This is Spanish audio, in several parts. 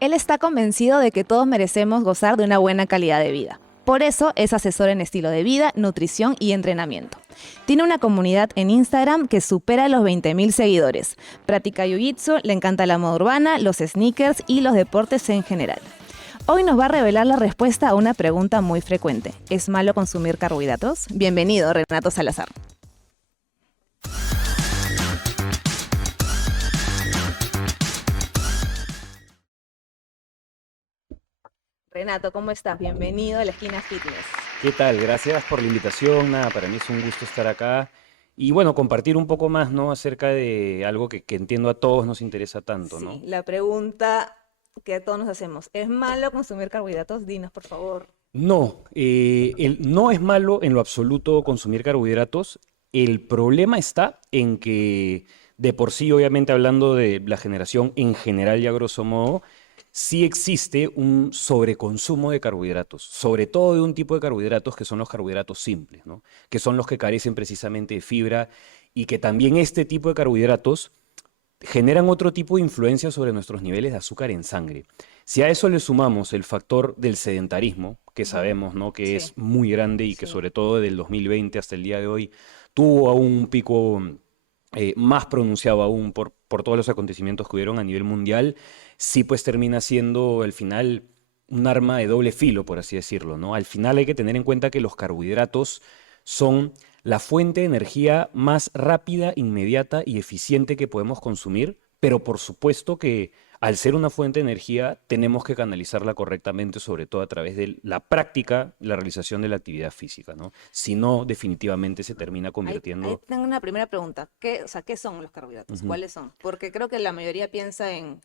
Él está convencido de que todos merecemos gozar de una buena calidad de vida. Por eso es asesor en estilo de vida, nutrición y entrenamiento. Tiene una comunidad en Instagram que supera los 20.000 seguidores. Practica jiu-jitsu, le encanta la moda urbana, los sneakers y los deportes en general. Hoy nos va a revelar la respuesta a una pregunta muy frecuente. ¿Es malo consumir carbohidratos? Bienvenido, Renato Salazar. Renato, ¿cómo estás? Bienvenido a la Esquina Fitness. ¿Qué tal? Gracias por la invitación. Nada, para mí es un gusto estar acá y bueno, compartir un poco más, ¿no? Acerca de algo que entiendo a todos nos interesa tanto, Sí, ¿no? la pregunta que a todos nos hacemos. ¿Es malo consumir carbohidratos? Dinos, por favor. No, no es malo en lo absoluto consumir carbohidratos. El problema está en que de por sí, obviamente hablando de la generación en general y a grosso modo, sí existe un sobreconsumo de carbohidratos, sobre todo de un tipo de carbohidratos que son los carbohidratos simples, ¿no? Que son los que carecen precisamente de fibra y que también este tipo de carbohidratos generan otro tipo de influencia sobre nuestros niveles de azúcar en sangre. Si a eso le sumamos el factor del sedentarismo, que Ujú. sabemos, ¿no? Que Sí, es muy grande y que sí. sobre todo del 2020 hasta el día de hoy tuvo aún un pico más pronunciado aún por todos los acontecimientos que hubieron a nivel mundial, sí pues termina siendo al final un arma de doble filo, por así decirlo, ¿no? Al final hay que tener en cuenta que los carbohidratos son la fuente de energía más rápida, inmediata y eficiente que podemos consumir, pero por supuesto que al ser una fuente de energía tenemos que canalizarla correctamente, sobre todo a través de la práctica, la realización de la actividad física, ¿no? Si no, definitivamente se termina Ahí convirtiendo. tengo una primera pregunta. ¿Qué son los carbohidratos? Ujú, ¿Cuáles son? Porque creo que la mayoría piensa en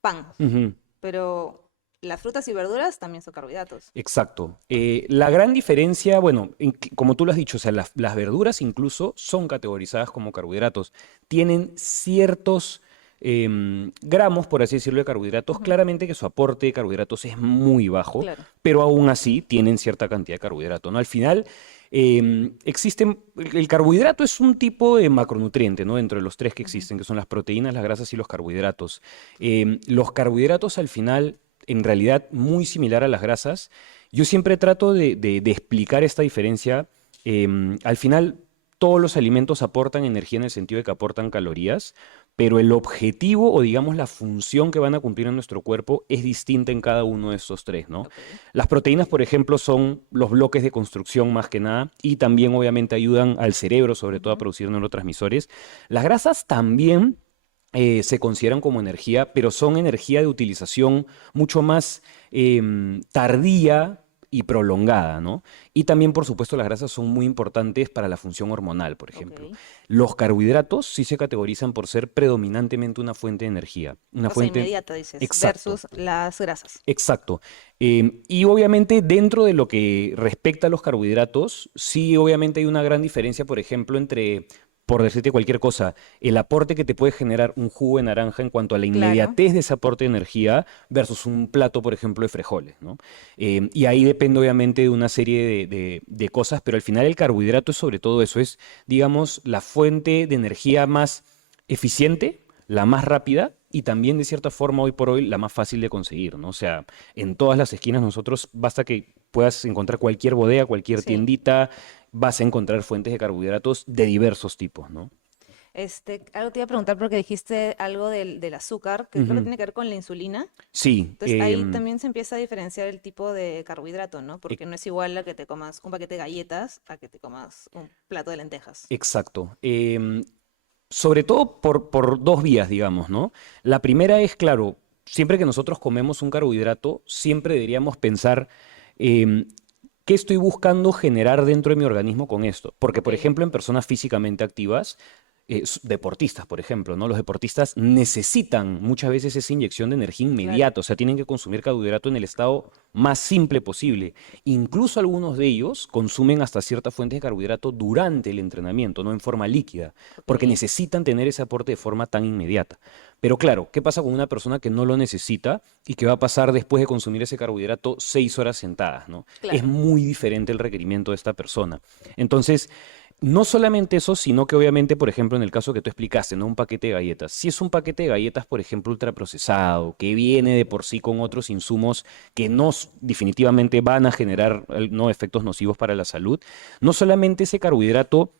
pan, ujú. pero las frutas y verduras también son carbohidratos. Exacto. La gran diferencia, bueno, como tú lo has dicho, o sea, las verduras incluso son categorizadas como carbohidratos. Tienen ciertos gramos, por así decirlo, de carbohidratos. Ujú. Claramente que su aporte de carbohidratos es muy bajo, Claro. pero aún así tienen cierta cantidad de carbohidrato, ¿no? Al final, existen, el carbohidrato es un tipo de macronutriente, ¿no? Dentro de los tres que Ujú. existen, que son las proteínas, las grasas y los carbohidratos. Los carbohidratos al final en realidad muy similar a las grasas. Yo siempre trato de explicar esta diferencia. Al final, todos los alimentos aportan energía en el sentido de que aportan calorías, pero el objetivo o digamos la función que van a cumplir en nuestro cuerpo es distinta en cada uno de estos tres, ¿no? Ok. Las proteínas, por ejemplo, son los bloques de construcción más que nada y también obviamente ayudan al cerebro, sobre todo a Ujú. producir neurotransmisores. Las grasas también se consideran como energía, pero son energía de utilización mucho más tardía y prolongada, ¿no? Y también, por supuesto, las grasas son muy importantes para la función hormonal, por ejemplo. Ok. Los carbohidratos sí se categorizan por ser predominantemente una fuente de energía, una O sea, fuente. inmediata dices, Exacto. versus las grasas. Exacto. Y obviamente dentro de lo que respecta a los carbohidratos, sí obviamente hay una gran diferencia, por ejemplo, entre, por decirte cualquier cosa, el aporte que te puede generar un jugo de naranja en cuanto a la Claro. inmediatez de ese aporte de energía versus un plato, por ejemplo, de frijoles, ¿no? Y ahí depende obviamente de una serie de cosas, pero al final el carbohidrato es sobre todo eso, es, digamos, la fuente de energía más eficiente, la más rápida y también de cierta forma hoy por hoy la más fácil de conseguir, ¿no? O sea, en todas las esquinas nosotros basta que puedas encontrar cualquier bodega, cualquier Sí. tiendita, vas a encontrar fuentes de carbohidratos de diversos tipos, ¿no? Algo te iba a preguntar porque dijiste algo del azúcar, que creo que Ujú. tiene que ver con la insulina. Sí, Entonces ahí también se empieza a diferenciar el tipo de carbohidrato, ¿no? e- Porque no es igual a que te comas un paquete de galletas a que te comas un plato de lentejas. exacto. Sobre todo por dos vías, digamos, ¿no? La primera es, claro, siempre que nosotros comemos un carbohidrato, siempre deberíamos pensar em, qué estoy buscando generar dentro de mi organismo con esto. Porque, Ok. por ejemplo, en personas físicamente activas, deportistas, por ejemplo, ¿no? Los deportistas necesitan muchas veces esa inyección de energía Claro. inmediata, o sea, tienen que consumir carbohidrato en el estado más simple posible. Incluso algunos de ellos consumen hasta ciertas fuentes de carbohidrato durante el entrenamiento, no en forma líquida, porque Ok. necesitan tener ese aporte de forma tan inmediata. Pero claro, ¿qué pasa con una persona que no lo necesita y que va a pasar después de consumir ese carbohidrato 6 horas sentadas, ¿no? Es Claro. muy diferente el requerimiento de esta persona. Entonces, No solamente eso, sino que obviamente, por ejemplo, en el caso que tú explicaste, ¿no? Un paquete de galletas. Si es un paquete de galletas, por ejemplo, ultraprocesado, que viene de por sí con otros insumos que definitivamente van a generar no efectos nocivos para la salud, no solamente ese carbohidrato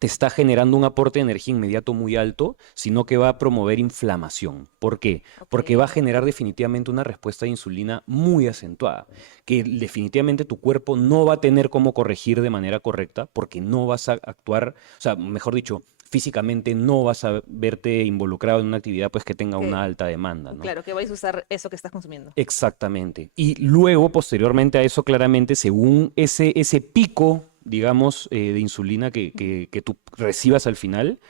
te está generando un aporte de energía inmediato muy alto, sino que va a promover inflamación. ¿Por qué? Porque va a Ok. generar definitivamente una respuesta de insulina muy acentuada, que definitivamente tu cuerpo no va a tener cómo corregir de manera correcta, porque no vas a actuar, o sea, mejor dicho, físicamente no vas a verte involucrado en una actividad pues que tenga una Que, alta demanda, ¿no? claro, que vais a usar eso que estás consumiendo. Exactamente. Y luego, posteriormente a eso, claramente, según ese pico, digamos, de insulina que tú recibas al final,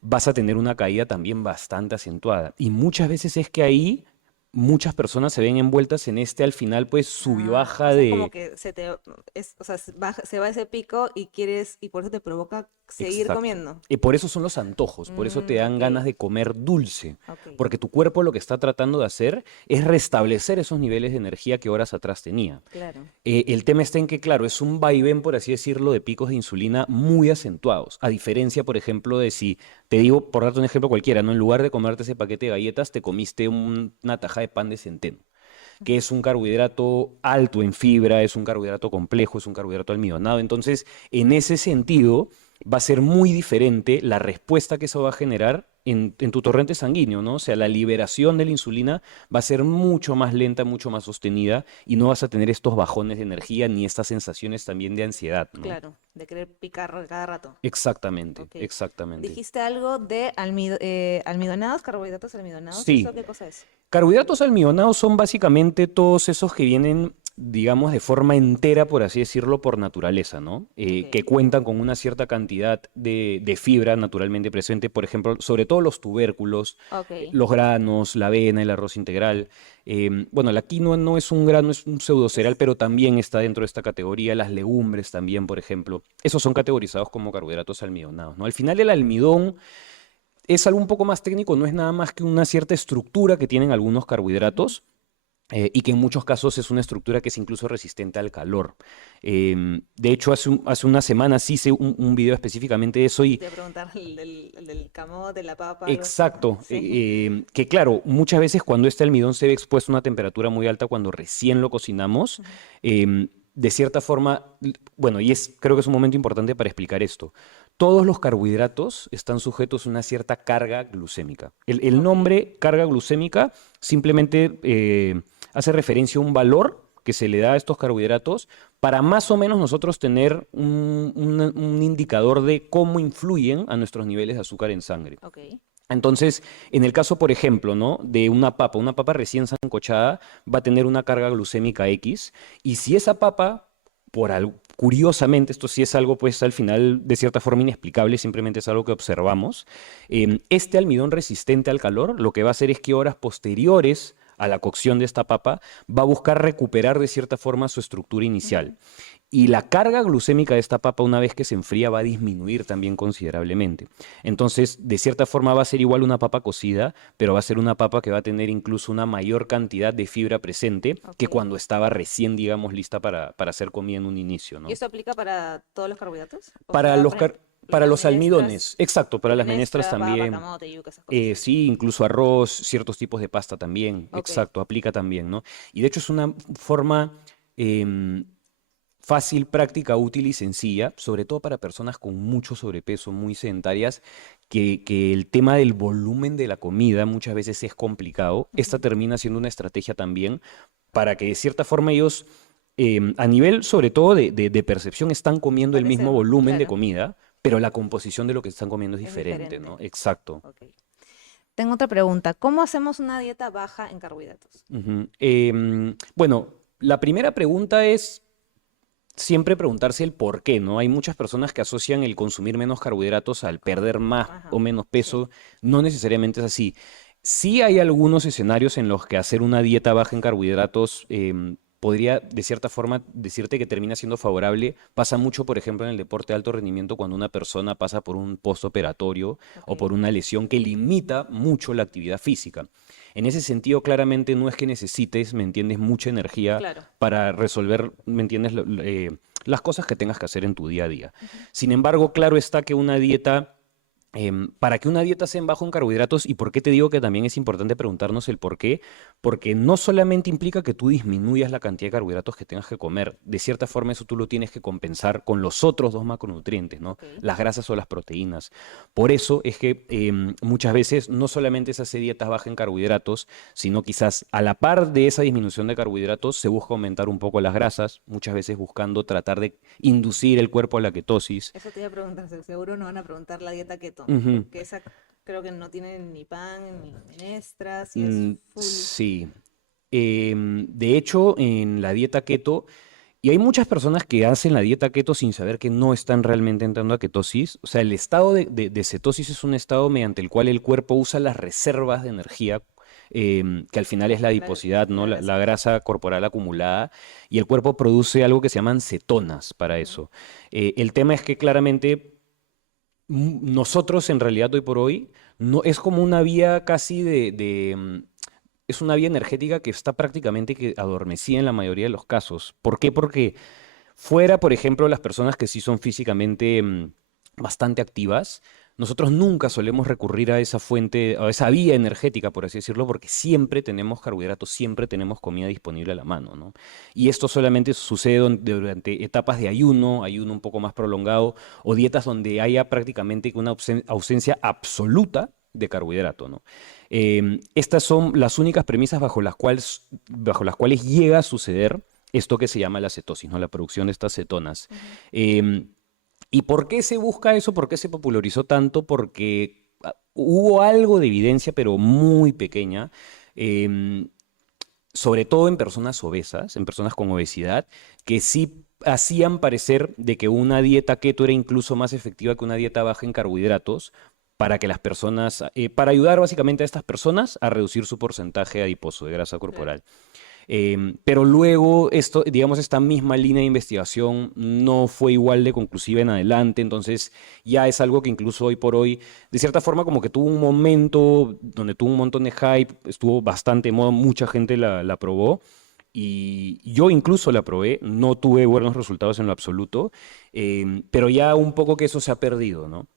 vas a tener una caída también bastante acentuada. Y muchas veces es que ahí muchas personas se ven envueltas en al final, pues, sub y Ah, o baja sea, es como de... que o sea, se va ese pico y y por eso te provoca seguir Exacto. comiendo. Y por eso son los antojos, por eso te dan Ok, ganas de comer dulce, ok, porque tu cuerpo lo que está tratando de hacer es restablecer esos niveles de energía que horas atrás tenía. claro. El tema está en que, claro, es un vaivén, por así decirlo, de picos de insulina muy acentuados. A diferencia, por ejemplo, de si, te digo, por darte un ejemplo cualquiera, ¿no? En lugar de comerte ese paquete de galletas, te comiste una taja de pan de centeno, que Ujú. es un carbohidrato alto en fibra, es un carbohidrato complejo, es un carbohidrato almidonado. Entonces, en ese sentido, va a ser muy diferente la respuesta que eso va a generar en tu torrente sanguíneo, ¿no? O sea, la liberación de la insulina va a ser mucho más lenta, mucho más sostenida y no vas a tener estos bajones de energía ni estas sensaciones también de ansiedad, ¿no? Claro, de querer picar cada rato. Exactamente, Ok. exactamente. Dijiste algo de almidonados, carbohidratos almidonados. ¿Eso Sí, qué cosa es? carbohidratos almidonados son básicamente todos esos que vienen, digamos, de forma entera, por así decirlo, por naturaleza, ¿no? Que Ok, cuentan con una cierta cantidad de fibra naturalmente presente, por ejemplo, sobre todo los tubérculos, ok. los granos, la avena, el arroz integral. Bueno, la quinoa no es un grano, es un pseudocereal, Es, pero también está dentro de esta categoría. Las legumbres también, por ejemplo. Esos son categorizados como carbohidratos almidonados, ¿no? Al final el almidón es algo un poco más técnico, no es nada más que una cierta estructura que tienen algunos ujú. carbohidratos y que en muchos casos es una estructura que es incluso resistente al calor. De hecho, hace unas semanas hice un video específicamente de eso y Te voy a preguntar el del camote, la papa, algo así. exacto, Sí. que claro, muchas veces cuando este almidón se ve expuesto a una temperatura muy alta cuando recién lo cocinamos, Ujú. de cierta forma, bueno, creo que es un momento importante para explicar esto. Todos los carbohidratos están sujetos a una cierta carga glucémica. El Ok, nombre carga glucémica simplemente hace referencia a un valor que se le da a estos carbohidratos para más o menos nosotros tener un indicador de cómo influyen a nuestros niveles de azúcar en sangre. ok. Entonces, en el caso, por ejemplo, ¿no? De una papa recién sancochada va a tener una carga glucémica X, y si esa papa, curiosamente, esto sí es algo, pues, al final, de cierta forma inexplicable, simplemente es algo que observamos, este almidón resistente al calor, lo que va a hacer es que horas posteriores a la cocción de esta papa, va a buscar recuperar de cierta forma su estructura inicial. Ujú. Y la carga glucémica de esta papa, una vez que se enfría, va a disminuir también considerablemente. Entonces, de cierta forma va a ser igual una papa cocida, pero va a ser una papa que va a tener incluso una mayor cantidad de fibra presente que Ok. cuando estaba recién, digamos, lista para ser comida en un inicio, ¿Y ¿no? eso aplica para todos los carbohidratos? O Para sea, los, por ejemplo, car- para las los menestras, almidones, exacto, para las menestras menestra, papa, también. camote, yuca, esas cosas. Sí, incluso arroz, ciertos tipos de pasta también, Ok. exacto, aplica también, ¿no? Y de hecho es una forma em, fácil, práctica, útil y sencilla, sobre todo para personas con mucho sobrepeso, muy sedentarias, que el tema del volumen de la comida muchas veces es complicado. Esta Ujú. termina siendo una estrategia también para que de cierta forma ellos, a nivel sobre todo de percepción, están comiendo el Parece, mismo volumen de claro, comida, pero la composición de lo que están comiendo es es diferente, diferente. ¿no? Exacto. Ok. Tengo otra pregunta. ¿Cómo hacemos una dieta baja en carbohidratos? Ujú. Bueno, la primera pregunta es siempre preguntarse el por qué, ¿no? Hay muchas personas que asocian el consumir menos carbohidratos al perder más o Ajá, menos sí. peso. No necesariamente es así. Sí hay algunos escenarios en los que hacer una dieta baja en carbohidratos podría, de cierta forma, decirte que termina siendo favorable. Pasa mucho, por ejemplo, en el deporte de alto rendimiento cuando una persona pasa por un postoperatorio Ok, o por una lesión que limita mucho la actividad física. En ese sentido, claramente no es que necesites, ¿me entiendes?, mucha energía claro. para resolver, ¿me entiendes?, las cosas que tengas que hacer en tu día a día. Sin embargo, claro está que una dieta, para que una dieta sea bajo en carbohidratos, y por qué te digo que también es importante preguntarnos el por qué, porque no solamente implica que tú disminuyas la cantidad de carbohidratos que tengas que comer, de cierta forma eso tú lo tienes que compensar con los otros dos macronutrientes, ¿no? Ok. Las grasas o las proteínas. Por eso es que muchas veces no solamente se hace dietas bajas en carbohidratos, sino quizás a la par de esa disminución de carbohidratos se busca aumentar un poco las grasas, muchas veces buscando tratar de inducir el cuerpo a la ketosis. Eso te iba a preguntar, seguro no van a preguntar la dieta keto, Ujú. porque esa creo que no tiene ni pan, ni menestras, y es Mm, full. sí. De hecho, en la dieta keto, y hay muchas personas que hacen la dieta keto sin saber que no están realmente entrando a ketosis. O sea, el estado de cetosis es un estado mediante el cual el cuerpo usa las reservas de energía, que al final es la adiposidad, ¿no? La La grasa. grasa corporal acumulada, y el cuerpo produce algo que se llaman cetonas para Ujú. eso. El tema es que claramente nosotros en realidad hoy por hoy no es como una vía casi es una vía energética que está prácticamente que adormecida en la mayoría de los casos. ¿Por qué? Porque fuera, por ejemplo, las personas que sí son físicamente bastante activas, nosotros nunca solemos recurrir a esa fuente, a esa vía energética, por así decirlo, porque siempre tenemos carbohidratos, siempre tenemos comida disponible a la mano, ¿no? Y esto solamente sucede durante etapas de ayuno, ayuno un poco más prolongado, o dietas donde haya prácticamente una ausencia absoluta de carbohidrato, ¿no? Estas son las únicas premisas bajo las cuales llega a suceder esto que se llama la cetosis, ¿no? La producción de estas cetonas. Ujú. Em, ¿Y por qué se busca eso? ¿Por qué se popularizó tanto? Porque hubo algo de evidencia, pero muy pequeña, em, sobre todo en personas obesas, en personas con obesidad, que sí hacían parecer de que una dieta keto era incluso más efectiva que una dieta baja en carbohidratos para que las personas, para ayudar básicamente a estas personas a reducir su porcentaje adiposo de grasa Claro. corporal. Pero luego, esto, digamos, esta misma línea de investigación no fue igual de conclusiva en adelante, entonces ya es algo que incluso hoy por hoy, de cierta forma, como que tuvo un momento donde tuvo un montón de hype, estuvo bastante de moda, mucha gente la probó. Y yo incluso la probé, no tuve buenos resultados en lo absoluto, pero ya un poco que eso se ha perdido, ¿no?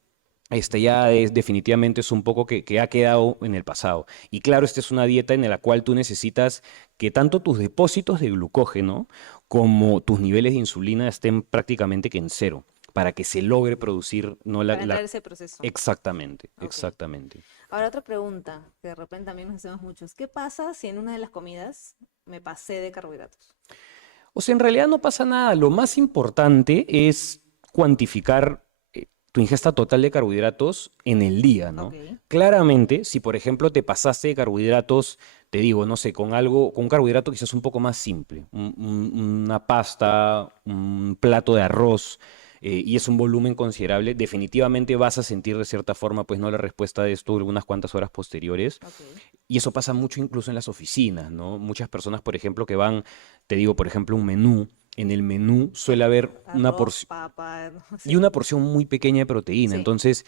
Ya definitivamente es un poco que ha quedado en el pasado. Y claro, esta es una dieta en la cual tú necesitas que tanto tus depósitos de glucógeno como tus niveles de insulina estén prácticamente que en cero, para que se logre producir, ¿no? Para entrar a ese proceso. Exactamente, Ok. exactamente. Ahora otra pregunta, que de repente también nos hacemos muchos. ¿Qué pasa si en una de las comidas me pasé de carbohidratos? O sea, en realidad no pasa nada. Lo más importante es cuantificar tu ingesta total de carbohidratos en el día, Ok. ¿no? Claramente, si por ejemplo te pasaste de carbohidratos, te digo, no sé, con un carbohidrato quizás un poco más simple, una pasta, un plato de arroz, y es un volumen considerable, definitivamente vas a sentir de cierta forma, pues no la respuesta de esto unas cuantas horas posteriores. Ok. Y eso pasa mucho incluso en las oficinas, ¿no? Muchas personas, por ejemplo, que van, te digo, por ejemplo, un menú. En el menú suele haber una Arroz, porción papa, no y sé. una porción muy pequeña de proteína. Sí. Entonces,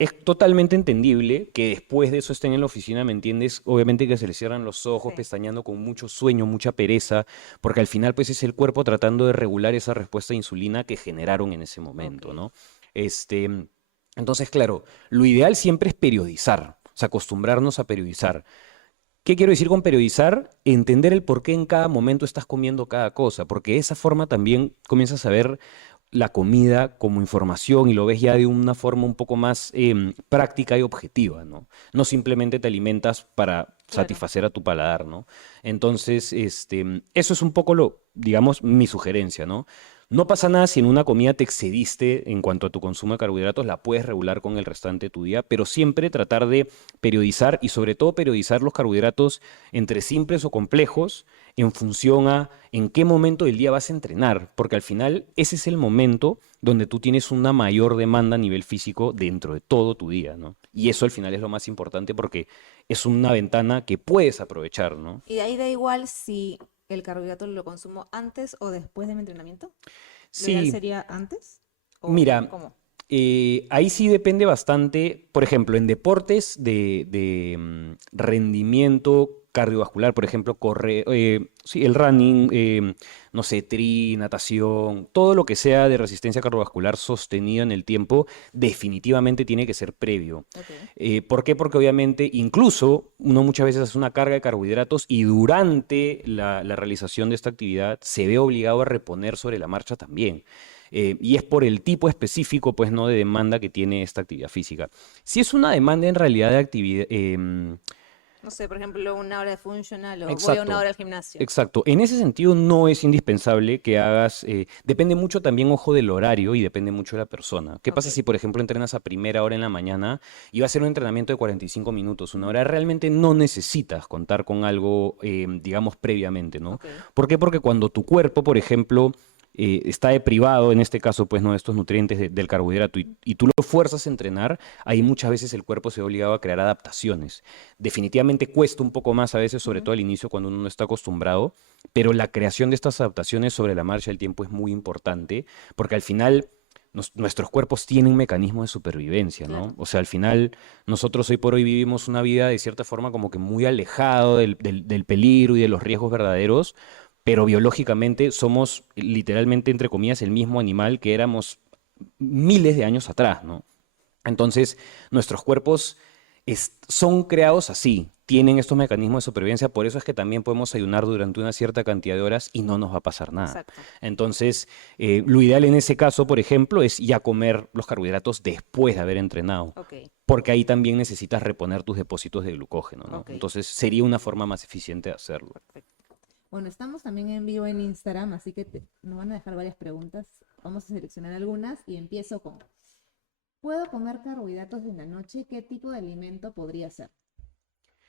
es totalmente entendible que después de eso estén en la oficina, ¿me entiendes? Obviamente que se les cierran los ojos, Sí. pestañeando con mucho sueño, mucha pereza, porque al final, pues es el cuerpo tratando de regular esa respuesta de insulina que generaron en ese Ok. momento, ¿no? Este, entonces, claro, lo ideal siempre es periodizar, o sea, acostumbrarnos a periodizar. ¿Qué quiero decir con periodizar? Entender el por qué en cada momento estás comiendo cada cosa, porque de esa forma también comienzas a ver la comida como información y lo ves ya de una forma un poco más práctica y objetiva, ¿no? No simplemente te alimentas para Claro. satisfacer a tu paladar, ¿no? Entonces, eso es un poco digamos, mi sugerencia, ¿no? No pasa nada si en una comida te excediste en cuanto a tu consumo de carbohidratos, la puedes regular con el restante de tu día, pero siempre tratar de periodizar y sobre todo periodizar los carbohidratos entre simples o complejos en función a en qué momento del día vas a entrenar, porque al final ese es el momento donde tú tienes una mayor demanda a nivel físico dentro de todo tu día, ¿no? Y eso al final es lo más importante porque es una ventana que puedes aprovechar, ¿no? Y de ahí da igual si el carbohidrato lo consumo antes o después de mi entrenamiento. Lo ideal Sí, sería antes o mira, cómo. ahí sí depende bastante, por ejemplo, en deportes de rendimiento cardiovascular, por ejemplo, sí, el running, no sé, natación, todo lo que sea de resistencia cardiovascular sostenida en el tiempo, definitivamente tiene que ser previo. Ok. ¿Por qué? Porque obviamente incluso uno muchas veces hace una carga de carbohidratos y durante la realización de esta actividad se ve obligado a reponer sobre la marcha también. Y es por el tipo específico, pues, ¿no? de demanda que tiene esta actividad física. Si es una demanda en realidad de actividad, No sé, por ejemplo, una hora de funcional o voy a una exacto. hora al gimnasio. Exacto. En ese sentido no es indispensable que hagas, depende mucho también, ojo, del horario y depende mucho de la persona. ¿Qué Ok. pasa si, por ejemplo, entrenas a primera hora en la mañana y va a ser un entrenamiento de 45 minutos, una hora? Realmente no necesitas contar con algo, digamos, previamente, ¿no? Ok. ¿Por qué? Porque cuando tu cuerpo, por ejemplo, está deprivado, en este caso, pues, ¿no? de estos nutrientes del carbohidrato y tú lo fuerzas a entrenar, ahí muchas veces el cuerpo se ve obligado a crear adaptaciones. Definitivamente cuesta un poco más a veces, sobre Ujú. todo al inicio cuando uno no está acostumbrado, pero la creación de estas adaptaciones sobre la marcha del tiempo es muy importante, porque al final nuestros cuerpos tienen un mecanismo de supervivencia, ¿no? Claro. O sea, al final nosotros hoy por hoy vivimos una vida de cierta forma como que muy alejado del peligro y de los riesgos verdaderos, pero biológicamente somos literalmente, entre comillas, el mismo animal que éramos miles de años atrás, ¿no? Entonces, nuestros cuerpos son creados así, tienen estos mecanismos de supervivencia, por eso es que también podemos ayunar durante una cierta cantidad de horas y no nos va a pasar nada. Exacto. Entonces, lo ideal en ese caso, por ejemplo, es ya comer los carbohidratos después de haber entrenado, Ok. porque ahí también necesitas reponer tus depósitos de glucógeno, ¿no? Ok. Entonces, sería una forma más eficiente de hacerlo. Perfecto. Bueno, estamos también en vivo en Instagram, así que nos van a dejar varias preguntas. Vamos a seleccionar algunas y empiezo con, ¿puedo comer carbohidratos en la noche? ¿Qué tipo de alimento podría ser?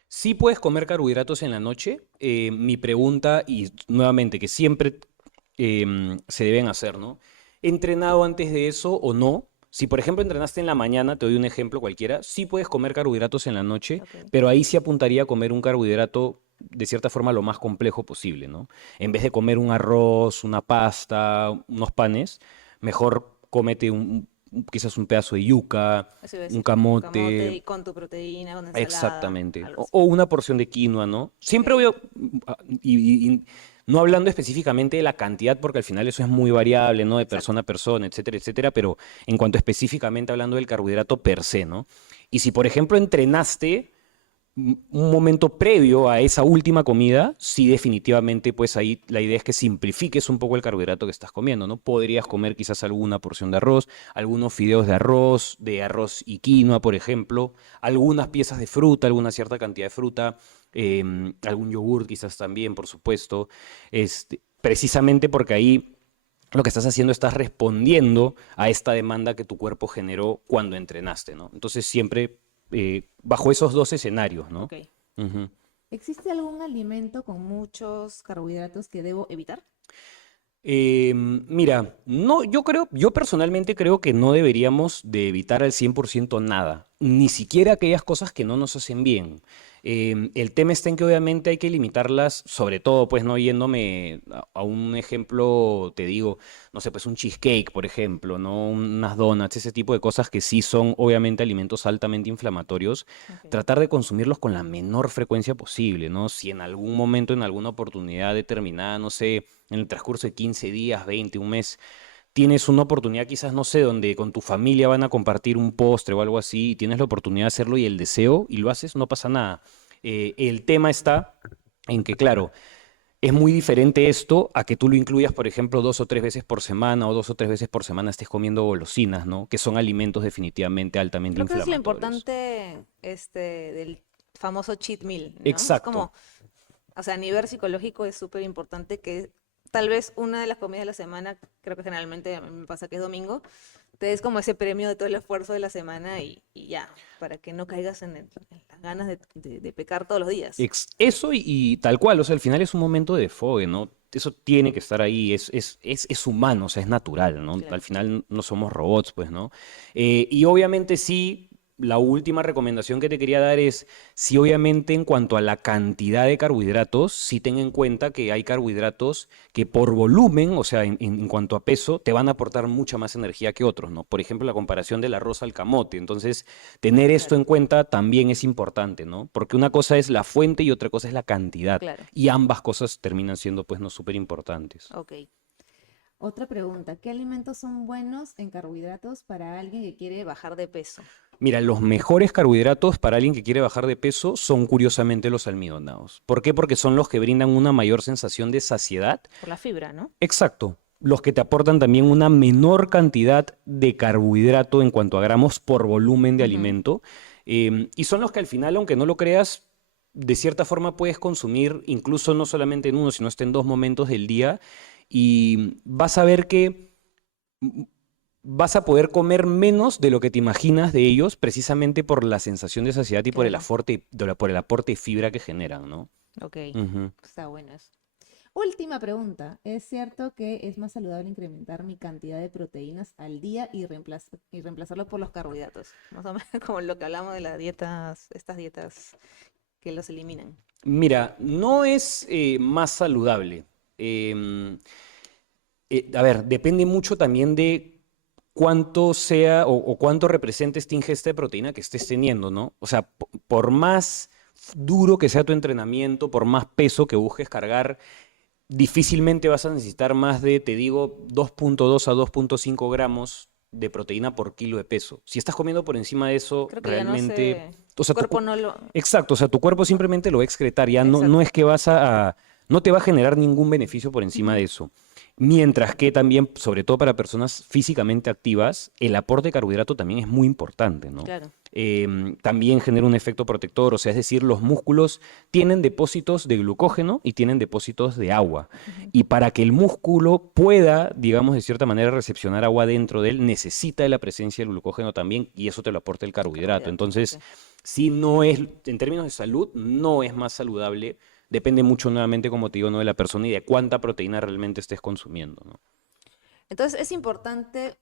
Sí puedes comer carbohidratos en la noche. Mi pregunta, y nuevamente, que siempre se deben hacer, ¿no? ¿He entrenado antes de eso o no? Si, por ejemplo, entrenaste en la mañana, te doy un ejemplo cualquiera, sí puedes comer carbohidratos en la noche, Ok. pero ahí sí apuntaría a comer un carbohidrato de cierta forma lo más complejo posible, ¿no? En vez de comer un arroz, una pasta, unos panes, mejor cómete quizás un pedazo de yuca, Eso iba a un decir. Camote y camote. con tu proteína, con ensalada, Exactamente. algo O, así. o una porción de quinoa, ¿no? Ok. Siempre voy y no hablando específicamente de la cantidad, porque al final eso es muy variable, ¿no? De Exacto. persona a persona, etcétera, etcétera, pero en cuanto específicamente hablando del carbohidrato per se, ¿no? Y si, por ejemplo, entrenaste un momento previo a esa última comida, sí definitivamente, pues ahí la idea es que simplifiques un poco el carbohidrato que estás comiendo, ¿no? Podrías comer quizás alguna porción de arroz, algunos fideos de arroz y quinoa, por ejemplo, algunas piezas de fruta, alguna cierta cantidad de fruta, algún yogur quizás también, por supuesto, precisamente porque ahí lo que estás haciendo, estás respondiendo a esta demanda que tu cuerpo generó cuando entrenaste, ¿no? Entonces siempre bajo esos dos escenarios, ¿no? Ok. Ujú. ¿Existe algún alimento con muchos carbohidratos que debo evitar? Mira, no, yo personalmente creo que no deberíamos de evitar al 100% nada, ni siquiera aquellas cosas que no nos hacen bien. El tema está en que obviamente hay que limitarlas, sobre todo, pues no yéndome a un ejemplo, te digo, no sé, pues un cheesecake, por ejemplo, ¿no? Unas donuts, ese tipo de cosas que sí son obviamente alimentos altamente inflamatorios, Ok. tratar de consumirlos con la menor frecuencia posible, ¿no? Si en algún momento, en alguna oportunidad determinada, no sé, en el transcurso de 15 días, 20, un mes, tienes una oportunidad quizás, no sé, donde con tu familia van a compartir un postre o algo así, y tienes la oportunidad de hacerlo y el deseo, y lo haces, no pasa nada. El tema está en que, claro, es muy diferente esto a que tú lo incluyas, por ejemplo, 2 o 3 veces por semana o 2 o 3 veces por semana estés comiendo golosinas, ¿no? Que son alimentos definitivamente altamente Creo que eso es lo inflamatorios. importante, del famoso cheat meal, ¿no? Es Exacto. como, o sea, a nivel psicológico es súper importante que tal vez una de las comidas de la semana, creo que generalmente a mí me pasa que es domingo, te des como ese premio de todo el esfuerzo de la semana y ya, para que no caigas en las ganas de pecar todos los días. Eso y tal cual, o sea, al final es un momento de desfogue, ¿no? Eso tiene que estar ahí, es humano, o sea, es natural, ¿no? Al Claro. final no somos robots, pues, ¿no? Y obviamente sí, la última recomendación que te quería dar es, si obviamente en cuanto a la cantidad de carbohidratos, sí ten en cuenta que hay carbohidratos que por volumen, o sea, en cuanto a peso, te van a aportar mucha más energía que otros, ¿no? Por ejemplo, la comparación del arroz al camote. Entonces, tener esto Claro, en cuenta también es importante, ¿no? Porque una cosa es la fuente y otra cosa es la cantidad. claro. Y ambas cosas terminan siendo, pues, no súper importantes. Ok. Otra pregunta, ¿qué alimentos son buenos en carbohidratos para alguien que quiere bajar de peso? Mira, los mejores carbohidratos para alguien que quiere bajar de peso son curiosamente los almidonados. ¿Por qué? Porque son los que brindan una mayor sensación de saciedad. Por la fibra, ¿no? Exacto. Los que te aportan también una menor cantidad de carbohidrato en cuanto a gramos por volumen de Ujú. alimento. Y son los que al final, aunque no lo creas, de cierta forma puedes consumir incluso no solamente en uno, sino hasta en dos momentos del día. Y vas a ver que vas a poder comer menos de lo que te imaginas de ellos, precisamente por la sensación de saciedad y por el Claro, aporte, por el aporte de fibra que generan, ¿no? ok, Ujú. está bueno eso. Última pregunta, ¿es cierto que es más saludable incrementar mi cantidad de proteínas al día y reemplazarlo por los carbohidratos? Más o menos como lo que hablamos de las dietas, estas dietas que los eliminan. Mira, no es más saludable. Em, a ver, depende mucho también de cuánto sea o cuánto represente esta ingesta de proteína que estés teniendo, ¿no? O sea, por más duro que sea tu entrenamiento, por más peso que busques cargar, difícilmente vas a necesitar más de, te digo, 2.2 a 2.5 gramos de proteína por kilo de peso. Si estás comiendo por encima de eso, Creo que ya no realmente, sé, o tu sea, cuerpo no lo... exacto, o sea, tu cuerpo No, simplemente lo va a excretar, ya no exacto. es que no te va a generar ningún beneficio por encima Ujú. de eso. Mientras que también, sobre todo para personas físicamente activas, el aporte de carbohidrato también es muy importante, ¿no? Claro. También genera un efecto protector, o sea, es decir, los músculos tienen depósitos de glucógeno y tienen depósitos de agua. Ujú. Y para que el músculo pueda, digamos, de cierta manera recepcionar agua dentro de él, necesita de la presencia del glucógeno también y eso te lo aporta el carbohidrato. Carbohidrato, ok. Entonces, si no es, en términos de salud, no es más saludable. Depende mucho nuevamente, como te digo, ¿no? de la persona y de cuánta proteína realmente estés consumiendo, ¿no? Entonces es importante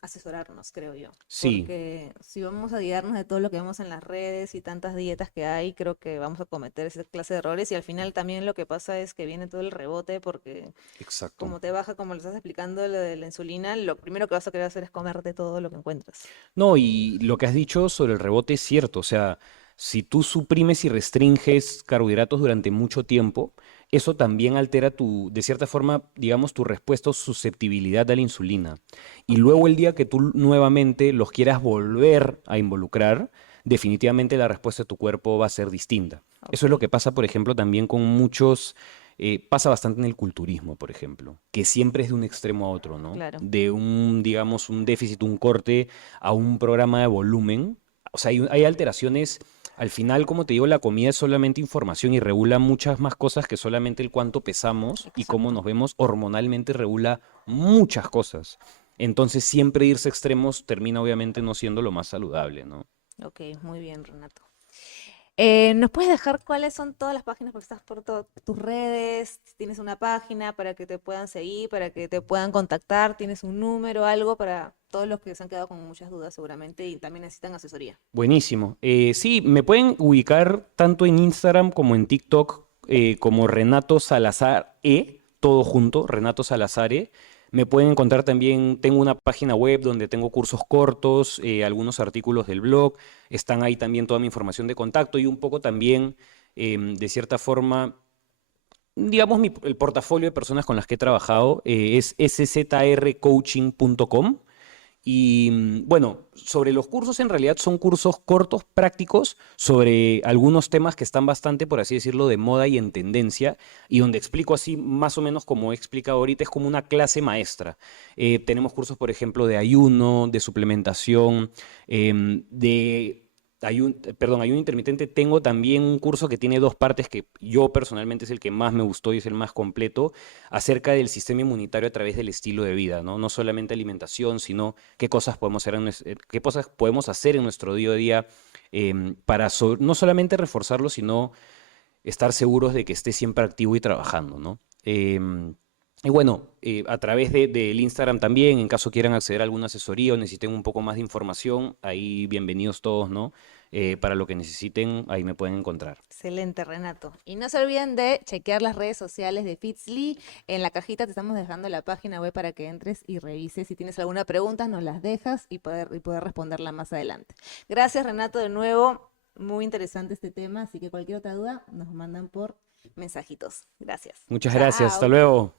asesorarnos, creo yo, Sí, porque si vamos a guiarnos de todo lo que vemos en las redes y tantas dietas que hay, creo que vamos a cometer esa clase de errores y al final también lo que pasa es que viene todo el rebote porque exacto. como te baja, como lo estás explicando, lo de la insulina, lo primero que vas a querer hacer es comerte todo lo que encuentras. No, y lo que has dicho sobre el rebote es cierto. O sea, si tú suprimes y restringes carbohidratos durante mucho tiempo, eso también altera de cierta forma, digamos, tu respuesta o susceptibilidad a la insulina. Y Ok, luego el día que tú nuevamente los quieras volver a involucrar, definitivamente la respuesta de tu cuerpo va a ser distinta. Eso es lo ok, que pasa, por ejemplo, también con muchos, pasa bastante en el culturismo, por ejemplo, que siempre es de un extremo a otro, ¿no? claro. De un, digamos, un déficit, un corte a un programa de volumen. O sea, hay alteraciones. Al final, como te digo, la comida es solamente información y regula muchas más cosas que solamente el cuánto pesamos y cómo Exacto. nos vemos hormonalmente regula muchas cosas. Entonces, siempre irse a extremos termina obviamente no siendo lo más saludable, ¿no? Ok, muy bien, Renato. ¿Nos puedes dejar cuáles son todas las páginas? Porque estás por tus redes, tienes una página para que te puedan seguir, para que te puedan contactar, tienes un número, algo para todos los que se han quedado con muchas dudas seguramente y también necesitan asesoría. Buenísimo. Sí, me pueden ubicar tanto en Instagram como en TikTok como Renato Salazar todo junto, Renato Salazar E. Me pueden encontrar también, tengo una página web donde tengo cursos cortos, algunos artículos del blog, están ahí también toda mi información de contacto y un poco también, de cierta forma, digamos, el portafolio de personas con las que he trabajado es szrcoaching.com. Y bueno, sobre los cursos, en realidad son cursos cortos, prácticos, sobre algunos temas que están bastante, por así decirlo, de moda y en tendencia, y donde explico así más o menos como he explicado ahorita, es como una clase maestra. Tenemos cursos, por ejemplo, de ayuno, de suplementación, de ayuno intermitente. Tengo también un curso que tiene dos partes que yo personalmente es el que más me gustó y es el más completo, acerca del sistema inmunitario a través del estilo de vida, ¿no? No solamente alimentación, sino qué cosas podemos hacer qué cosas podemos hacer en nuestro día a día para no solamente reforzarlo, sino estar seguros de que esté siempre activo y trabajando, ¿no? Y bueno, a través del Instagram también, en caso quieran acceder a alguna asesoría o necesiten un poco más de información, ahí bienvenidos todos, ¿no? Para lo que necesiten, ahí me pueden encontrar. Excelente, Renato. Y no se olviden de chequear las redes sociales de Fitsley. En la cajita te estamos dejando la página web para que entres y revises. Si tienes alguna pregunta, nos las dejas y poder responderla más adelante. Gracias, Renato, de nuevo. Muy interesante este tema, así que cualquier otra duda nos mandan por mensajitos. Gracias. Muchas gracias, hasta Chao. luego.